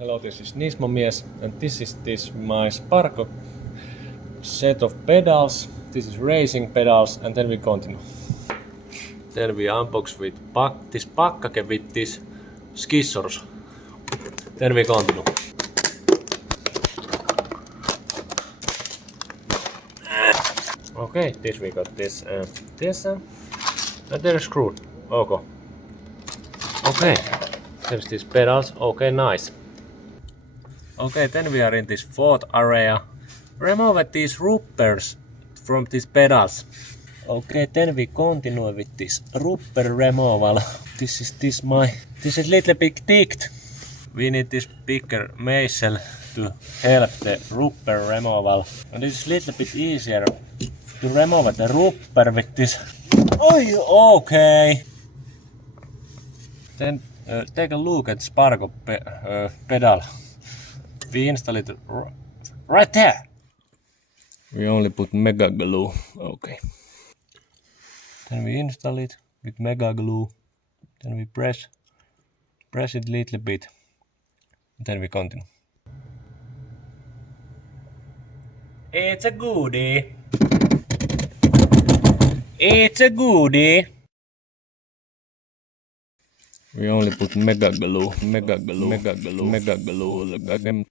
Hello, this is Nismo-mies, and this is my Sparco set of pedals. This is racing pedals, and then we continue. Then we unbox with this package with these scissors. Then we continue. Okay, this we got this and this, and they're screwed. Okay. Okay, there's these pedals. Okay, nice. Okay, then we are in this fourth area. Remove these rubbers from these pedals. Okay, then we continue with this rubber removal. This is little bit thick. We need this bigger measure to help the rubber removal. And this is little bit easier to remove the rubber with this. Oh, okay. Then take a look at Sparco pedal. We install it right there. We only put mega glue. Okay. Then we install it with mega glue. Then we press it a little bit. Then we continue. It's a goodie. It's a goodie. We only put mega glue.